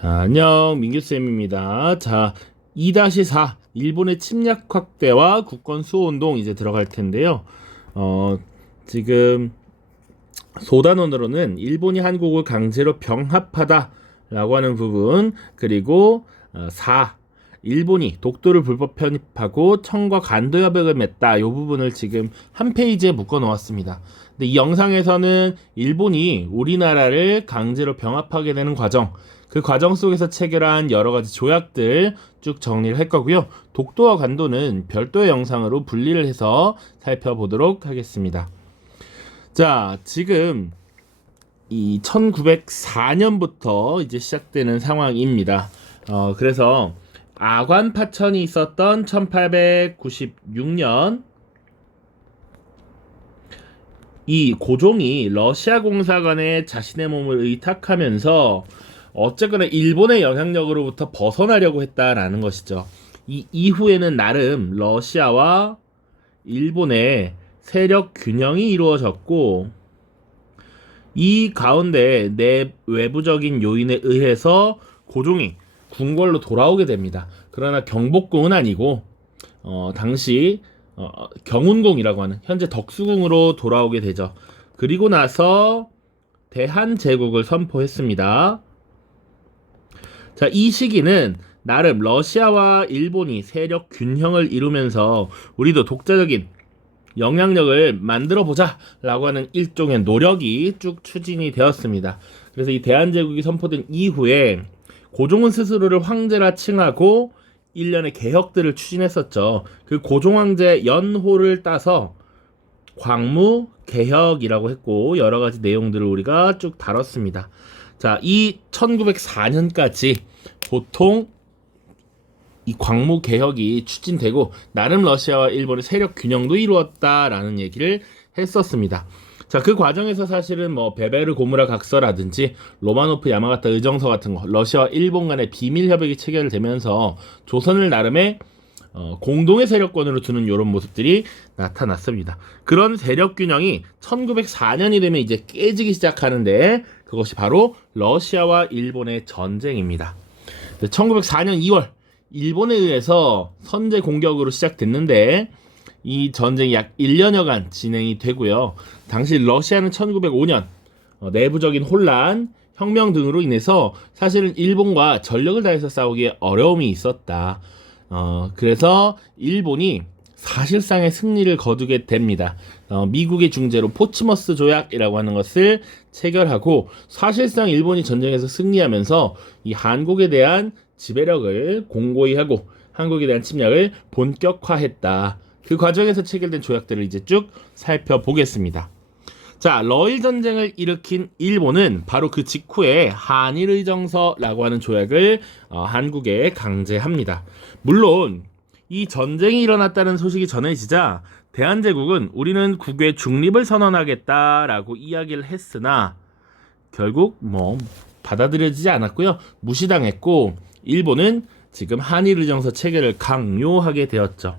안녕, 민규쌤입니다. 자, 2-4 일본의 침략 확대와 국권 수호 운동 이제 들어갈 텐데요. 지금 소단원으로는 일본이 한국을 강제로 병합하다라고 하는 부분, 그리고 4 일본이 독도를 불법 편입하고 청과 간도 협약을 맺다 이 부분을 지금 한 페이지에 묶어 놓았습니다. 근데 이 영상에서는 일본이 우리나라를 강제로 병합하게 되는 과정, 그 과정 속에서 체결한 여러 가지 조약들 쭉 정리를 할 거고요. 독도와 간도는 별도의 영상으로 분리를 해서 살펴보도록 하겠습니다. 자, 지금 이 1904년부터 이제 시작되는 상황입니다. 그래서 아관 파천이 있었던 1896년 이 고종이 러시아 공사관에 자신의 몸을 의탁하면서 어쨌거나 일본의 영향력으로부터 벗어나려고 했다라는 것이죠. 이 이후에는 나름 러시아와 일본의 세력 균형이 이루어졌고, 이 가운데 외부적인 요인에 의해서 고종이 궁궐로 돌아오게 됩니다. 그러나 경복궁은 아니고 당시 경운궁이라고 하는 현재 덕수궁으로 돌아오게 되죠. 그리고 나서 대한제국을 선포했습니다. 자, 이 시기는 나름 러시아와 일본이 세력 균형을 이루면서 우리도 독자적인 영향력을 만들어 보자 라고 하는 일종의 노력이 쭉 추진이 되었습니다. 그래서 이 대한제국이 선포된 이후에 고종은 스스로를 황제라 칭하고 일련의 개혁들을 추진했었죠. 그 고종황제 연호를 따서 광무개혁이라고 했고, 여러 가지 내용들을 우리가 쭉 다뤘습니다. 자, 이 1904년까지 보통 이 광무개혁이 추진되고 나름 러시아와 일본의 세력 균형도 이루었다라는 얘기를 했었습니다. 자, 그 과정에서 사실은 뭐 베베르 고무라 각서라든지 로마노프 야마가타 의정서 같은 거, 러시아와 일본 간의 비밀 협약이 체결되면서 조선을 나름의 공동의 세력권으로 두는 이런 모습들이 나타났습니다. 그런 세력 균형이 1904년이 되면 이제 깨지기 시작하는데, 그것이 바로 러시아와 일본의 전쟁입니다. 1904년 2월 일본에 의해서 선제 공격으로 시작됐는데, 이 전쟁이 약 1년여간 진행이 되고요. 당시 러시아는 1905년 내부적인 혼란, 혁명 등으로 인해서 사실은 일본과 전력을 다해서 싸우기에 어려움이 있었다. 그래서 일본이 사실상의 승리를 거두게 됩니다. 미국의 중재로 포츠머스 조약이라고 하는 것을 체결하고, 사실상 일본이 전쟁에서 승리하면서 이 한국에 대한 지배력을 공고히 하고 한국에 대한 침략을 본격화했다. 그 과정에서 체결된 조약들을 이제 쭉 살펴보겠습니다. 자, 러일 전쟁을 일으킨 일본은 바로 그 직후에 한일의정서라고 하는 조약을 한국에 강제합니다. 물론 이 전쟁이 일어났다는 소식이 전해지자 대한제국은 우리는 국외 중립을 선언하겠다라고 이야기를 했으나 결국 받아들여지지 않았고요. 무시당했고, 일본은 지금 한일의정서 체결을 강요하게 되었죠.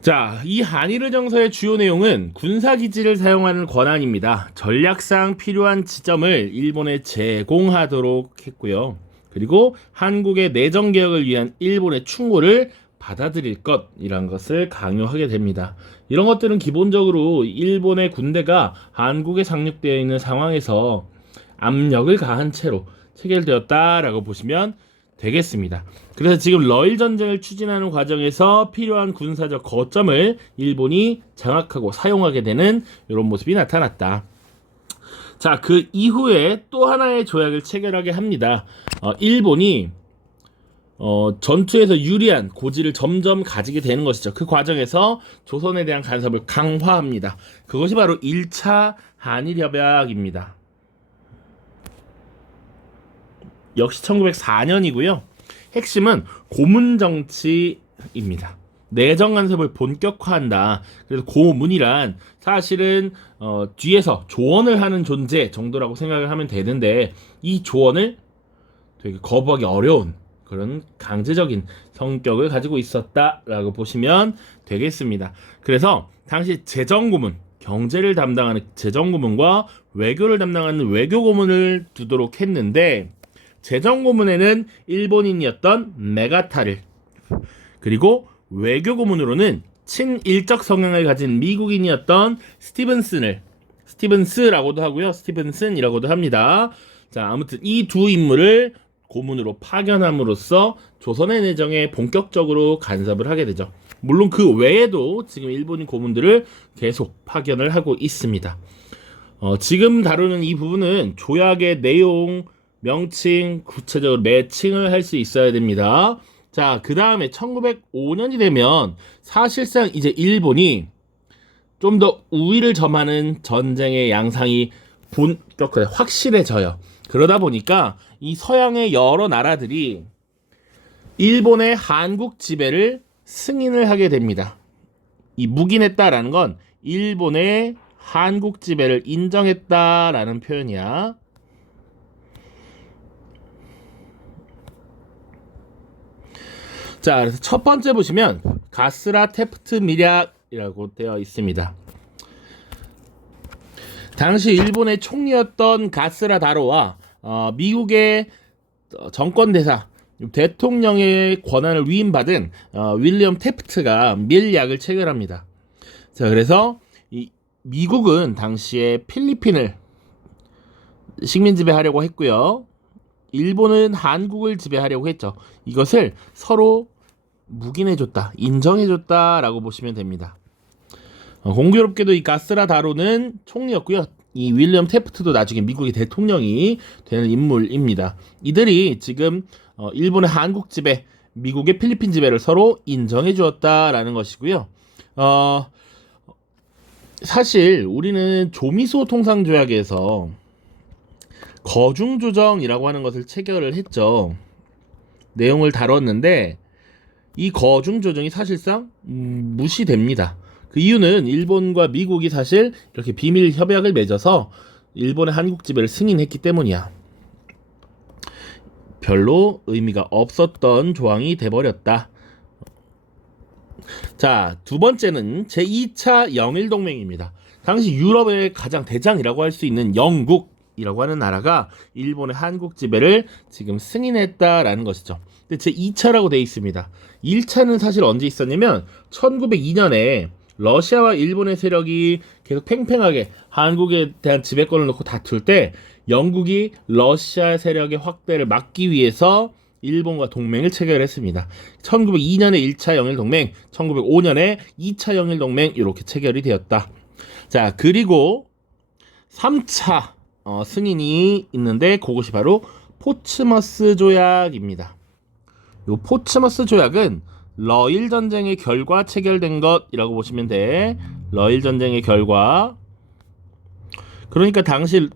자, 이 한일의정서의 주요 내용은 군사기지를 사용하는 권한입니다. 전략상 필요한 지점을 일본에 제공하도록 했고요. 그리고 한국의 내정개혁을 위한 일본의 충고를 받아들일 것이란 것을 강요하게 됩니다. 이런 것들은 기본적으로 일본의 군대가 한국에 상륙되어 있는 상황에서 압력을 가한 채로 체결되었다라고 보시면 되겠습니다. 그래서 지금 러일 전쟁을 추진하는 과정에서 필요한 군사적 거점을 일본이 장악하고 사용하게 되는 이런 모습이 나타났다. 자, 그 이후에 또 하나의 조약을 체결하게 합니다. 일본이 전투에서 유리한 고지를 점점 가지게 되는 것이죠. 그 과정에서 조선에 대한 간섭을 강화합니다. 그것이 바로 1차 한일협약입니다. 역시 1904년이고요. 핵심은 고문정치입니다. 내정 간섭을 본격화한다. 그래서 고문이란 사실은 뒤에서 조언을 하는 존재 정도라고 생각을 하면 되는데, 이 조언을 되게 거부하기 어려운 그런 강제적인 성격을 가지고 있었다라고 보시면 되겠습니다. 그래서 당시 재정고문, 경제를 담당하는 재정고문과 외교를 담당하는 외교고문을 두도록 했는데, 재정 고문에는 일본인이었던 메가타를, 그리고 외교 고문으로는 친일적 성향을 가진 미국인이었던 스티븐스라고도 하고요. 스티븐슨이라고도 합니다. 자, 아무튼 이 두 인물을 고문으로 파견함으로써 조선의 내정에 본격적으로 간섭을 하게 되죠. 물론 그 외에도 지금 일본인 고문들을 계속 파견을 하고 있습니다. 지금 다루는 이 부분은 조약의 내용, 명칭, 구체적으로 매칭을 할 수 있어야 됩니다. 자, 그 다음에 1905년이 되면 사실상 이제 일본이 좀 더 우위를 점하는 전쟁의 양상이 확실해져요. 그러다 보니까 이 서양의 여러 나라들이 일본의 한국 지배를 승인을 하게 됩니다. 이 묵인했다라는 건 일본의 한국 지배를 인정했다라는 표현이야. 자, 그래서 첫 번째 보시면 가스라 테프트 밀약이라고 되어 있습니다. 당시 일본의 총리였던 가스라 다로와 미국의 정권대사 대통령의 권한을 위임받은 윌리엄 테프트가 밀약을 체결합니다. 자, 그래서 이 미국은 당시에 필리핀을 식민 지배하려고 했고요. 일본은 한국을 지배하려고 했죠. 이것을 서로 묵인해줬다, 인정해줬다라고 보시면 됩니다. 공교롭게도 이 가스라 다로는 총리였고요. 이 윌리엄 테프트도 나중에 미국의 대통령이 되는 인물입니다. 이들이 지금 일본의 한국 지배, 미국의 필리핀 지배를 서로 인정해 주었다라는 것이고요. 사실 우리는 조미소 통상조약에서 거중조정이라고 하는 것을 체결을 했죠. 내용을 다뤘는데 이 거중조정이 사실상 무시됩니다. 그 이유는 일본과 미국이 사실 이렇게 비밀 협약을 맺어서 일본의 한국 지배를 승인했기 때문이야. 별로 의미가 없었던 조항이 돼버렸다. 자, 두 번째는 제2차 영일동맹입니다. 당시 유럽의 가장 대장이라고 할 수 있는 영국이라고 하는 나라가 일본의 한국 지배를 지금 승인했다라는 것이죠. 근데 제2차라고 되어 있습니다. 1차는 사실 언제 있었냐면 1902년에 러시아와 일본의 세력이 계속 팽팽하게 한국에 대한 지배권을 놓고 다툴 때 영국이 러시아 세력의 확대를 막기 위해서 일본과 동맹을 체결했습니다. 1902년에 1차 영일동맹, 1905년에 2차 영일동맹 이렇게 체결이 되었다. 자, 그리고 3차 승인이 있는데 그것이 바로 포츠머스 조약입니다. 이 포츠머스 조약은 러일 전쟁의 결과 체결된 것이라고 보시면 돼. 러일 전쟁의 결과. 그러니까 당시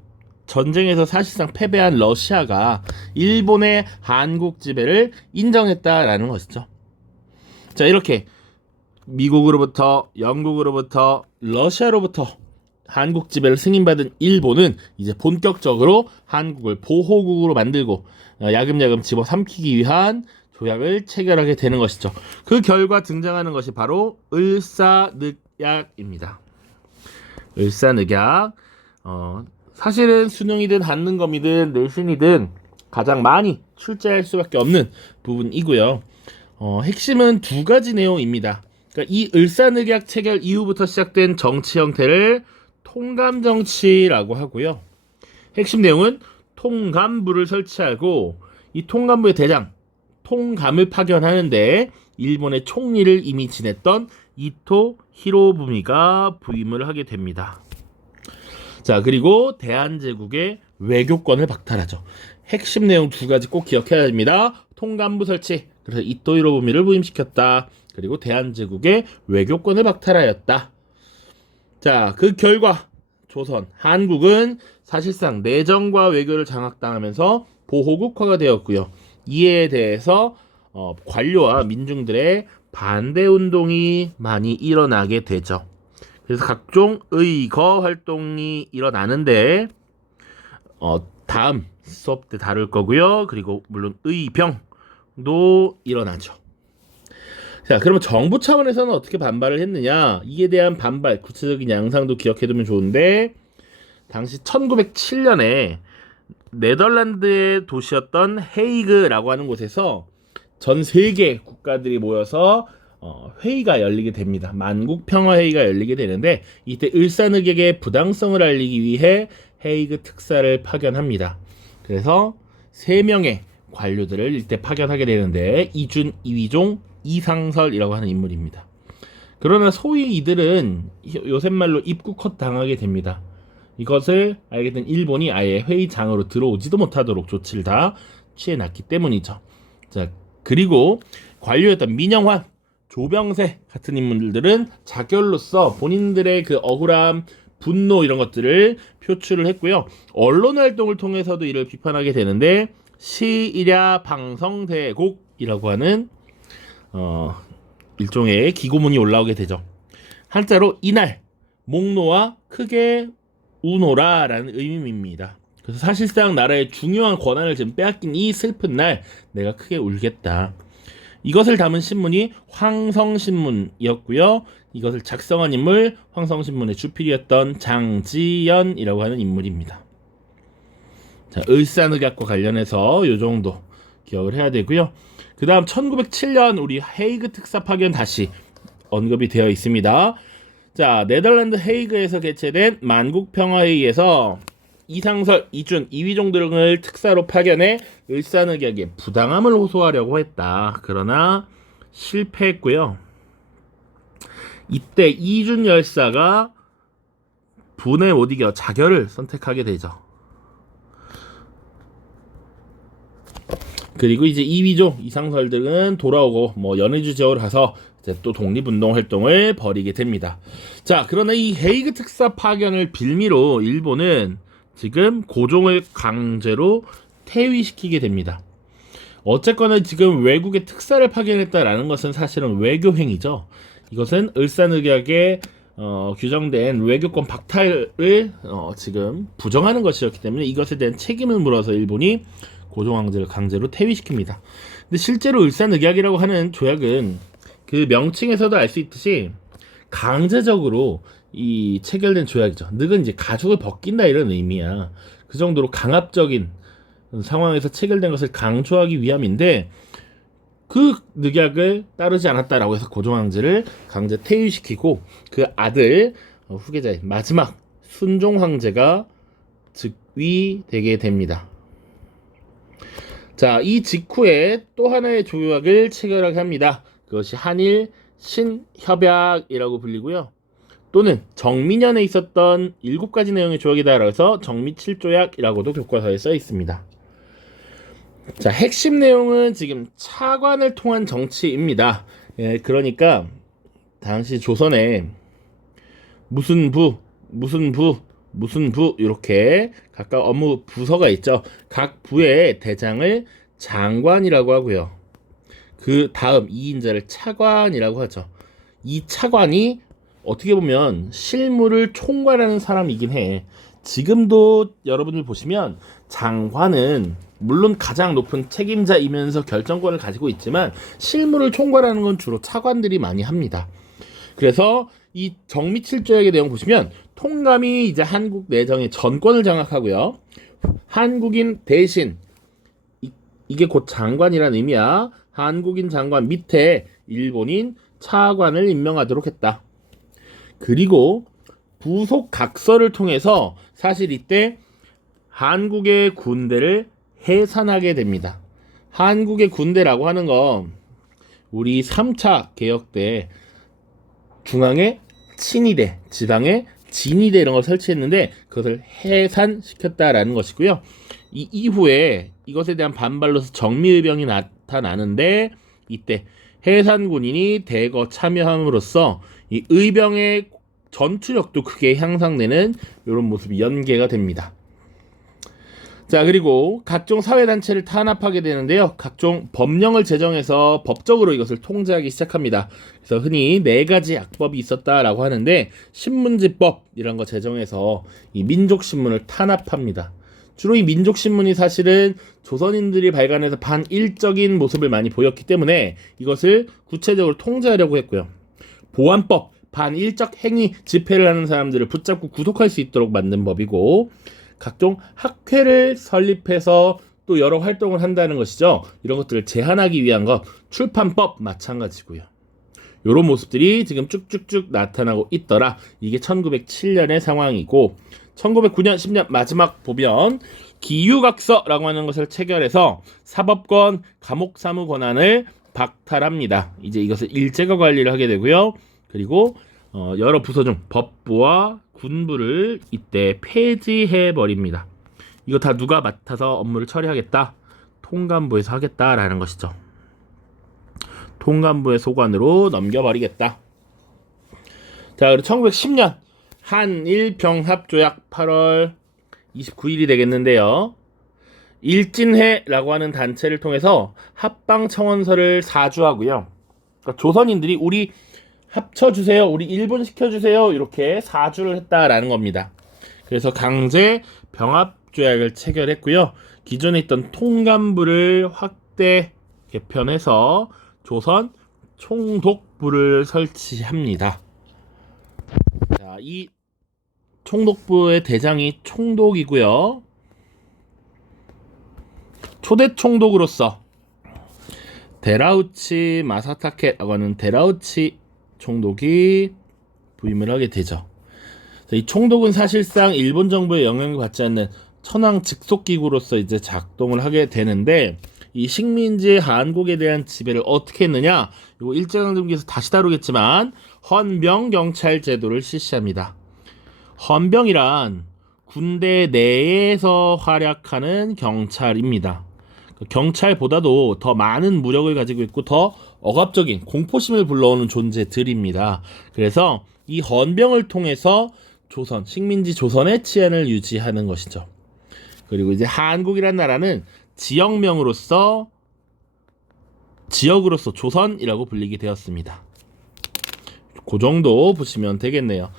전쟁에서 사실상 패배한 러시아가 일본의 한국 지배를 인정했다라는 것이죠. 자, 이렇게 미국으로부터, 영국으로부터, 러시아로부터 한국 지배를 승인받은 일본은 이제 본격적으로 한국을 보호국으로 만들고 야금야금 집어삼키기 위한 조약을 체결하게 되는 것이죠. 그 결과 등장하는 것이 바로 을사늑약입니다. 을사늑약. 사실은 수능이든 한능검이든 내신이든 가장 많이 출제할 수밖에 없는 부분이고요. 핵심은 두 가지 내용입니다. 그러니까 이 을사늑약 체결 이후부터 시작된 정치 형태를 통감정치라고 하고요. 핵심 내용은 통감부를 설치하고 이 통감부의 대장, 통감을 파견하는데 일본의 총리를 이미 지냈던 이토 히로부미가 부임을 하게 됩니다. 자, 그리고 대한제국의 외교권을 박탈하죠. 핵심 내용 두 가지 꼭 기억해야 됩니다. 통감부 설치, 그래서 이토 히로부미를 부임시켰다. 그리고 대한제국의 외교권을 박탈하였다. 자, 그 결과 조선, 한국은 사실상 내정과 외교를 장악당하면서 보호국화가 되었고요. 이에 대해서 관료와 민중들의 반대운동이 많이 일어나게 되죠. 그래서 각종 의거 활동이 일어나는데 다음 수업 때 다룰 거고요. 그리고 물론 의병도 일어나죠. 자, 그러면 정부 차원에서는 어떻게 반발을 했느냐? 이에 대한 반발, 구체적인 양상도 기억해두면 좋은데 당시 1907년에 네덜란드의 도시였던 헤이그라고 하는 곳에서 전 세계 국가들이 모여서 회의가 열리게 됩니다. 만국평화회의가 열리게 되는데 이때 을사늑약의 부당성을 알리기 위해 헤이그 특사를 파견합니다. 그래서 3명의 관료들을 이때 파견하게 되는데 이준, 이위종, 이상설이라고 하는 인물입니다. 그러나 소위 이들은 요새 말로 입국컷 당하게 됩니다. 이것을 알게 된 일본이 아예 회의장으로 들어오지도 못하도록 조치를 다 취해놨기 때문이죠. 자, 그리고 관료였던 민영환, 조병세 같은 인물들은 자결로서 본인들의 그 억울함, 분노 이런 것들을 표출을 했고요. 언론 활동을 통해서도 이를 비판하게 되는데 시일야 방성대곡이라고 하는 일종의 기고문이 올라오게 되죠. 한자로 이날 목노와 크게 우노라라는 의미입니다. 그래서 사실상 나라의 중요한 권한을 지금 빼앗긴 이 슬픈 날 내가 크게 울겠다. 이것을 담은 신문이 황성신문이었고요. 이것을 작성한 인물 황성신문의 주필이었던 장지연이라고 하는 인물입니다. 자, 을사늑약과 관련해서 이 정도 기억을 해야 되고요. 그 다음 1907년 우리 헤이그 특사 파견 다시 언급이 되어 있습니다. 자, 네덜란드 헤이그에서 개최된 만국평화회의에서 이상설, 이준, 이위종 등을 특사로 파견해 을사늑약의 부당함을 호소하려고 했다. 그러나 실패했고요. 이때 이준 열사가 분에 못 이겨 자결을 선택하게 되죠. 그리고 이제 이위종, 이상설 등은 돌아오고 연해주 지역으로 가서 이제 또 독립운동 활동을 벌이게 됩니다. 자, 그러나 이 헤이그 특사 파견을 빌미로 일본은 지금 고종을 강제로 퇴위시키게 됩니다. 어쨌거나 지금 외국에 특사를 파견했다라는 것은 사실은 외교행위죠. 이것은 을사늑약에 규정된 외교권 박탈을 지금 부정하는 것이었기 때문에 이것에 대한 책임을 물어서 일본이 고종왕제를 강제로 퇴위시킵니다. 근데 실제로 을사늑약이라고 하는 조약은 그 명칭에서도 알 수 있듯이 강제적으로 이 체결된 조약이죠. 늑은 이제 가죽을 벗긴다 이런 의미야. 그 정도로 강압적인 상황에서 체결된 것을 강조하기 위함인데 그 늑약을 따르지 않았다라고 해서 고종왕제를 강제 퇴위시키고 그 아들 후계자인 마지막 순종황제가 즉위되게 됩니다. 자, 이 직후에 또 하나의 조약을 체결하게 합니다. 그것이 한일 신협약이라고 불리고요. 또는 정민년에 있었던 7가지 내용의 조약이다라고 해서 정미칠조약이라고도 교과서에 써 있습니다. 자, 핵심 내용은 지금 차관을 통한 정치입니다. 그러니까 당시 조선에 무슨 부 이렇게 각각 업무 부서가 있죠. 각 부의 대장을 장관이라고 하고요. 그 다음 2인자를 차관이라고 하죠. 이 차관이 어떻게 보면 실무를 총괄하는 사람이긴 해. 지금도 여러분들 보시면 장관은 물론 가장 높은 책임자이면서 결정권을 가지고 있지만 실무를 총괄하는 건 주로 차관들이 많이 합니다. 그래서 이 정미칠조약의 내용 보시면 통감이 이제 한국 내정의 전권을 장악하고요. 한국인 대신 이게 곧 장관이라는 의미야. 한국인 장관 밑에 일본인 차관을 임명하도록 했다. 그리고 부속 각서를 통해서 사실 이때 한국의 군대를 해산하게 됩니다. 한국의 군대라고 하는 건 우리 3차 개혁 때 중앙에 친위대, 지방에 진위대 이런 걸 설치했는데 그것을 해산시켰다라는 것이고요. 이 이후에 이것에 대한 반발로서 정미의병이 나타나는데 이때 해산 군인이 대거 참여함으로써 이 의병의 전투력도 크게 향상되는 이런 모습이 연계가 됩니다. 자, 그리고 각종 사회단체를 탄압하게 되는데요. 각종 법령을 제정해서 법적으로 이것을 통제하기 시작합니다. 그래서 흔히 4가지 악법이 있었다라고 하는데 신문지법 이런 거 제정해서 이 민족신문을 탄압합니다. 주로 이 민족신문이 사실은 조선인들이 발간해서 반일적인 모습을 많이 보였기 때문에 이것을 구체적으로 통제하려고 했고요. 보안법, 반일적 행위 집회를 하는 사람들을 붙잡고 구속할 수 있도록 만든 법이고, 각종 학회를 설립해서 또 여러 활동을 한다는 것이죠. 이런 것들을 제한하기 위한 것, 출판법 마찬가지고요. 이런 모습들이 지금 쭉쭉쭉 나타나고 있더라. 이게 1907년의 상황이고 1909년 10년 마지막 보면 기유각서라고 하는 것을 체결해서 사법권, 감옥사무 권한을 박탈합니다. 이제 이것을 일제가 관리를 하게 되고요. 그리고 여러 부서 중 법부와 군부를 이때 폐지해 버립니다. 이거 다 누가 맡아서 업무를 처리하겠다? 통감부에서 하겠다라는 것이죠. 통감부의 소관으로 넘겨버리겠다. 자, 그리고 1910년 한일병합조약 8월 29일이 되겠는데요. 일진회라고 하는 단체를 통해서 합방청원서를 사주하고요. 그러니까 조선인들이 우리 합쳐주세요, 우리 일본 시켜주세요, 이렇게 사주를 했다라는 겁니다. 그래서 강제 병합조약을 체결했고요. 기존에 있던 통감부를 확대 개편해서 조선 총독부를 설치합니다. 자, 이 총독부의 대장이 총독이고요. 초대 총독으로서 데라우치 마사타케라고 하는 데라우치 총독이 부임을 하게 되죠. 이 총독은 사실상 일본 정부의 영향을 받지 않는 천황 직속기구로서 이제 작동을 하게 되는데, 이 식민지 한국에 대한 지배를 어떻게 했느냐, 이거 일제강점기에서 다시 다루겠지만 헌병 경찰 제도를 실시합니다. 헌병이란 군대 내에서 활약하는 경찰입니다. 경찰보다도 더 많은 무력을 가지고 있고 더 억압적인 공포심을 불러오는 존재들입니다. 그래서 이 헌병을 통해서 조선, 식민지 조선의 치안을 유지하는 것이죠. 그리고 이제 한국이란 나라는 지역으로서 조선이라고 불리게 되었습니다. 그 정도 보시면 되겠네요.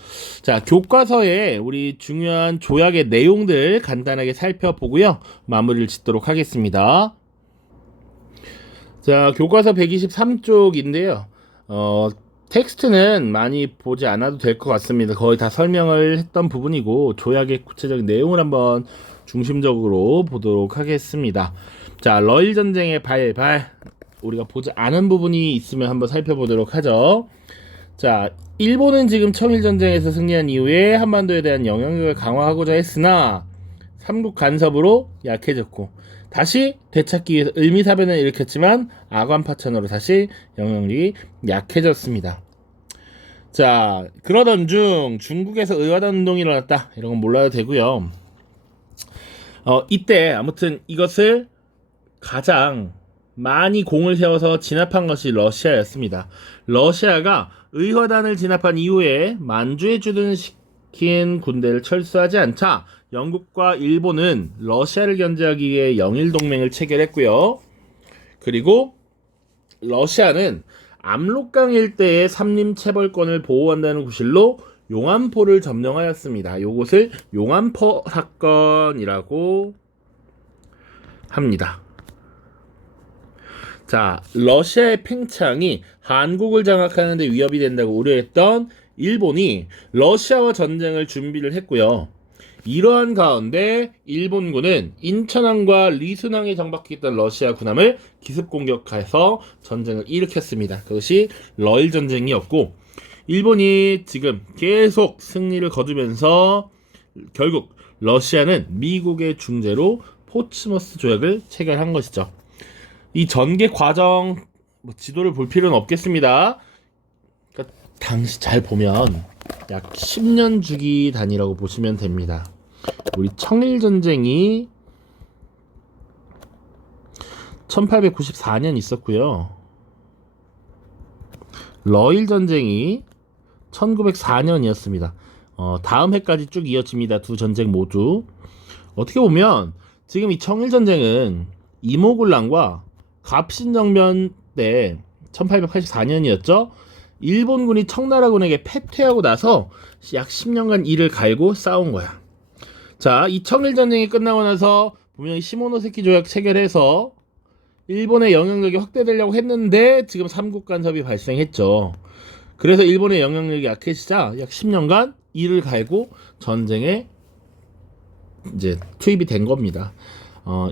자, 교과서에 우리 중요한 조약의 내용들 간단하게 살펴보고요. 마무리를 짓도록 하겠습니다. 자, 교과서 123쪽인데요. 텍스트는 많이 보지 않아도 될 것 같습니다. 거의 다 설명을 했던 부분이고 조약의 구체적인 내용을 한번 중심적으로 보도록 하겠습니다. 자, 러일 전쟁의 발발, 우리가 보지 않은 부분이 있으면 한번 살펴보도록 하죠. 자, 일본은 지금 청일전쟁에서 승리한 이후에 한반도에 대한 영향력을 강화하고자 했으나 삼국 간섭으로 약해졌고, 다시 되찾기 위해서 을미사변을 일으켰지만 아관파천으로 다시 영향력이 약해졌습니다. 자, 그러던 중 중국에서 의화단 운동이 일어났다, 이런 건 몰라도 되고요. 이때 아무튼 이것을 가장 많이 공을 세워서 진압한 것이 러시아였습니다. 러시아가 의화단을 진압한 이후에 만주에 주둔시킨 군대를 철수하지 않자 영국과 일본은 러시아를 견제하기 위해 영일동맹을 체결했고요. 그리고 러시아는 압록강 일대의 삼림체벌권을 보호한다는 구실로 용안포를 점령하였습니다. 이것을 용안포 사건이라고 합니다. 자, 러시아의 팽창이 한국을 장악하는 데 위협이 된다고 우려했던 일본이 러시아와 전쟁을 준비를 했고요. 이러한 가운데 일본군은 인천항과 리순항에 정박해 있던 러시아 군함을 기습 공격해서 전쟁을 일으켰습니다. 그것이 러일 전쟁이었고, 일본이 지금 계속 승리를 거두면서 결국 러시아는 미국의 중재로 포츠머스 조약을 체결한 것이죠. 이 전개 과정 지도를 볼 필요는 없겠습니다. 그러니까 당시 잘 보면 약 10년 주기 단위라고 보시면 됩니다. 우리 청일전쟁이 1894년 있었고요. 러일 전쟁이 1904년이었습니다. 다음 해까지 쭉 이어집니다. 두 전쟁 모두. 어떻게 보면 지금 이 청일전쟁은 이모군란과 갑신정변 때 1884년이었죠. 일본군이 청나라군에게 패퇴하고 나서 약 10년간 이를 갈고 싸운 거야. 자, 이 청일전쟁이 끝나고 나서 분명히 시모노세키 조약 체결해서 일본의 영향력이 확대되려고 했는데 지금 삼국 간섭이 발생했죠. 그래서 일본의 영향력이 약해지자 약 10년간 이를 갈고 전쟁에 이제 투입이 된 겁니다.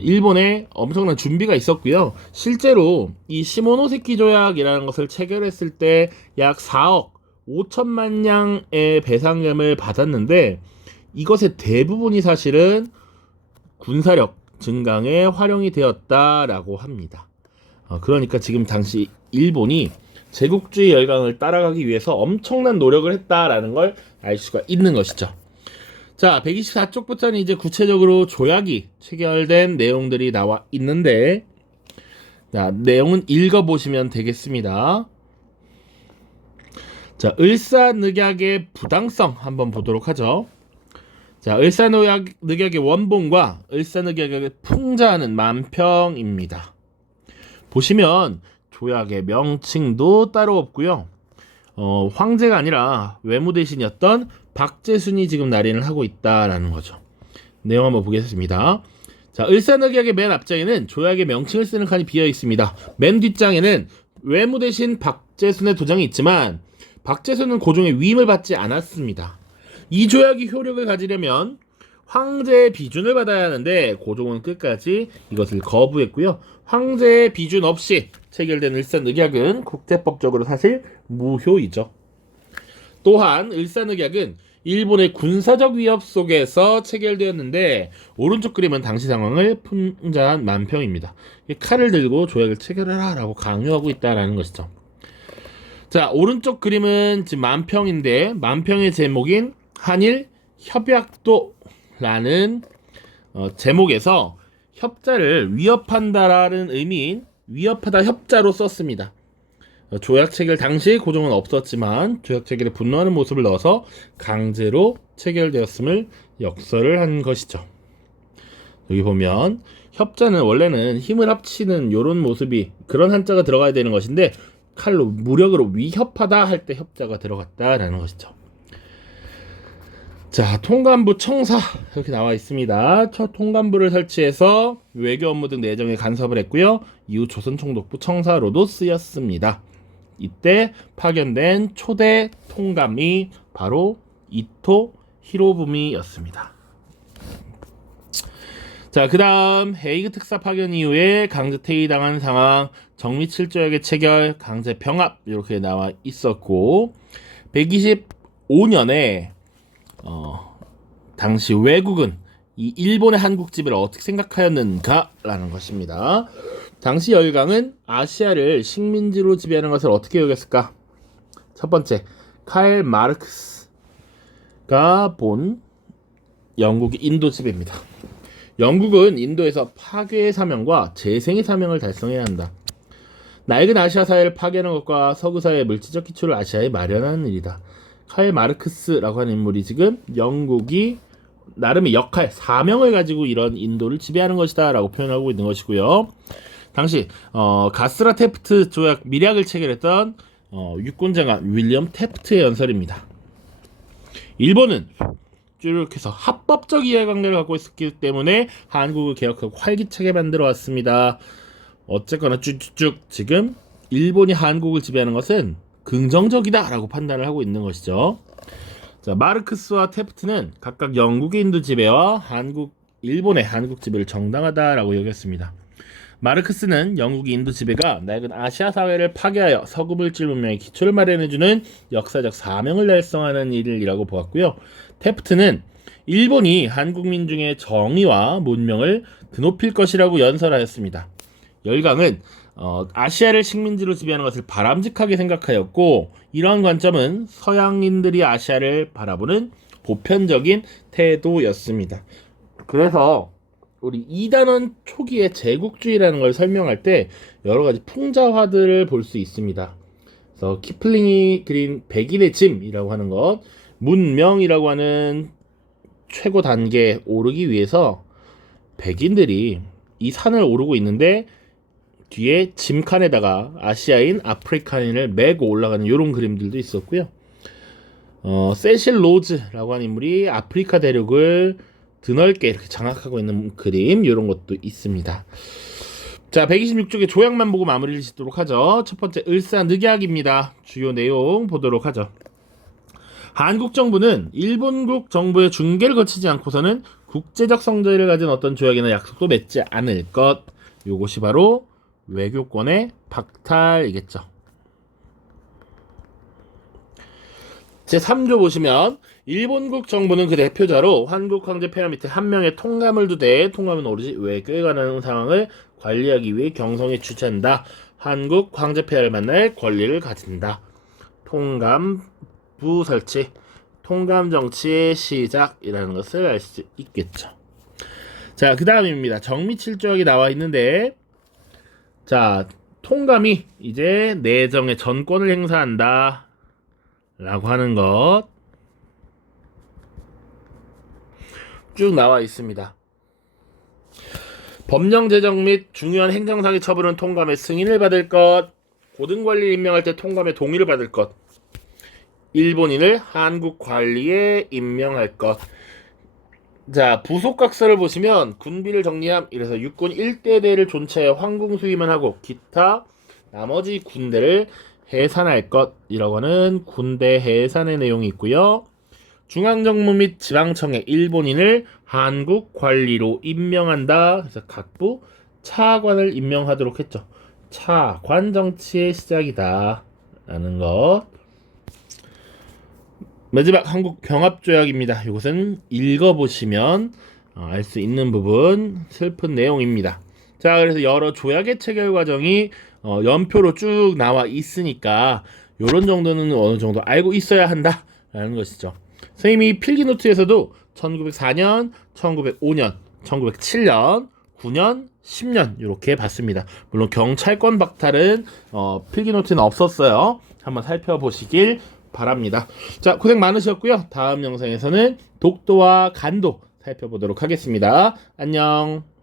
일본에 엄청난 준비가 있었고요. 실제로 이 시모노세키 조약이라는 것을 체결했을 때 약 4억 5천만 냥의 배상금을 받았는데 이것의 대부분이 사실은 군사력 증강에 활용이 되었다라고 합니다. 그러니까 지금 당시 일본이 제국주의 열강을 따라가기 위해서 엄청난 노력을 했다라는 걸 알 수가 있는 것이죠. 자, 124쪽부터는 이제 구체적으로 조약이 체결된 내용들이 나와 있는데, 자, 내용은 읽어보시면 되겠습니다. 자, 을사늑약의 부당성 한번 보도록 하죠. 자, 을사늑약의 원본과 을사늑약의 풍자하는 만평입니다. 보시면 조약의 명칭도 따로 없고요. 황제가 아니라 외무 대신이었던 박제순이 지금 날인을 하고 있다라는 거죠. 내용 한번 보겠습니다. 자, 을사늑약의 맨 앞장에는 조약의 명칭을 쓰는 칸이 비어 있습니다. 맨 뒷장에는 외무 대신 박제순의 도장이 있지만 박제순은 고종의 위임을 받지 않았습니다. 이 조약이 효력을 가지려면 황제의 비준을 받아야 하는데 고종은 끝까지 이것을 거부했고요. 황제의 비준 없이 체결된 을사늑약은 국제법적으로 사실 무효이죠. 또한 을사늑약은 일본의 군사적 위협 속에서 체결되었는데 오른쪽 그림은 당시 상황을 풍자한 만평입니다. 칼을 들고 조약을 체결해라 라고 강요하고 있다는 것이죠. 자, 오른쪽 그림은 지금 만평인데 만평의 제목인 한일 협약도라는 제목에서 협자를 위협한다라는 의미인 위협하다 협자로 썼습니다. 조약 체결 당시 고종은 없었지만 조약 체결에 분노하는 모습을 넣어서 강제로 체결되었음을 역설을 한 것이죠. 여기 보면 협자는 원래는 힘을 합치는 이런 모습이 그런 한자가 들어가야 되는 것인데 칼로 무력으로 위협하다 할 때 협자가 들어갔다라는 것이죠. 자, 통감부 청사 이렇게 나와 있습니다. 첫 통감부를 설치해서 외교 업무 등 내정에 간섭을 했고요. 이후 조선총독부 청사로도 쓰였습니다. 이때 파견된 초대 통감이 바로 이토 히로부미였습니다. 자, 그 다음 헤이그 특사 파견 이후에 강제 퇴위당한 상황, 정미칠조약의 체결, 강제 병합 이렇게 나와 있었고 125년에 당시 외국은 이 일본의 한국집을 어떻게 생각하였는가라는 것입니다. 당시 열강은 아시아를 식민지로 지배하는 것을 어떻게 여겼을까? 첫 번째, 카일 마르크스가 본 영국의 인도 지배입니다. 영국은 인도에서 파괴의 사명과 재생의 사명을 달성해야 한다. 낡은 아시아 사회를 파괴하는 것과 서구 사회의 물질적 기초를 아시아에 마련하는 일이다. 카일 마르크스라고 하는 인물이 지금 영국이 나름의 역할, 사명을 가지고 이런 인도를 지배하는 것이다 라고 표현하고 있는 것이고요. 당시 가스라 테프트 조약 밀약을 체결했던 육군장관 윌리엄 테프트의 연설입니다. 일본은 쭉 해서 합법적 이해관계를 갖고 있었기 때문에 한국을 개혁하고 활기차게 만들어 왔습니다. 어쨌거나 쭉쭉쭉 지금 일본이 한국을 지배하는 것은 긍정적이다 라고 판단을 하고 있는 것이죠. 자, 마르크스와 테프트는 각각 영국의 인도 지배와 일본의 한국 지배를 정당하다라고 여겼습니다. 마르크스는 영국의 인도 지배가 낡은 아시아 사회를 파괴하여 서구 물질 문명의 기초를 마련해주는 역사적 사명을 달성하는 일이라고 보았고요. 테프트는 일본이 한국 민중의 정의와 문명을 드높일 것이라고 연설하였습니다. 열강은 아시아를 식민지로 지배하는 것을 바람직하게 생각하였고 이러한 관점은 서양인들이 아시아를 바라보는 보편적인 태도였습니다. 그래서 우리 이단원 초기의 제국주의라는 걸 설명할 때 여러 가지 풍자화들을 볼 수 있습니다. 그래서 키플링이 그린 백인의 짐이라고 하는 것, 문명이라고 하는 최고 단계에 오르기 위해서 백인들이 이 산을 오르고 있는데 뒤에 짐칸에다가 아시아인, 아프리카인을 메고 올라가는 이런 그림들도 있었고요. 세실 로즈라고 하는 인물이 아프리카 대륙을 드넓게 이렇게 장악하고 있는 그림 이런 것도 있습니다. 자, 126쪽의 조약만 보고 마무리를 짓도록 하죠. 첫 번째 을사늑약입니다. 주요 내용 보도록 하죠. 한국 정부는 일본국 정부의 중개를 거치지 않고서는 국제적 성질을 가진 어떤 조약이나 약속도 맺지 않을 것. 요것이 바로 외교권의 박탈이겠죠. 제3조 보시면 일본국 정부는 그 대표자로 한국 황제 폐하 밑에 한 명의 통감을 두되 통감은 오로지 외교에 관한 상황을 관리하기 위해 경성에 주최한다. 한국 황제 폐하를 만날 권리를 가진다. 통감부 설치, 통감 정치의 시작이라는 것을 알 수 있겠죠. 자, 그 다음입니다. 정미칠조약이 나와 있는데, 자, 통감이 이제 내정의 전권을 행사한다 라고 하는 것 쭉 나와 있습니다. 법령 제정 및 중요한 행정상의 처분은 통감의 승인을 받을 것, 고등관리를 임명할 때 통감의 동의를 받을 것, 일본인을 한국 관리에 임명할 것. 자, 부속각서를 보시면 군비를 정리함, 이래서 육군 1대대를 존치하여 황궁 수임만 하고 기타 나머지 군대를 해산할 것이라고 하는 군대 해산의 내용이 있고요. 중앙정부 및 지방청의 일본인을 한국 관리로 임명한다. 그래서 각부 차관을 임명하도록 했죠. 차관 정치의 시작이다 라는 것. 마지막 한국 병합조약입니다. 이것은 읽어보시면 알 수 있는 부분 슬픈 내용입니다. 자, 그래서 여러 조약의 체결 과정이 연표로 쭉 나와 있으니까 요런 정도는 어느 정도 알고 있어야 한다라는 것이죠. 선생님이 필기노트에서도 1904년, 1905년, 1907년, 9년, 10년 이렇게 봤습니다. 물론 경찰권 박탈은 필기노트는 없었어요. 한번 살펴보시길 바랍니다. 자, 고생 많으셨고요. 다음 영상에서는 독도와 간도 살펴보도록 하겠습니다. 안녕.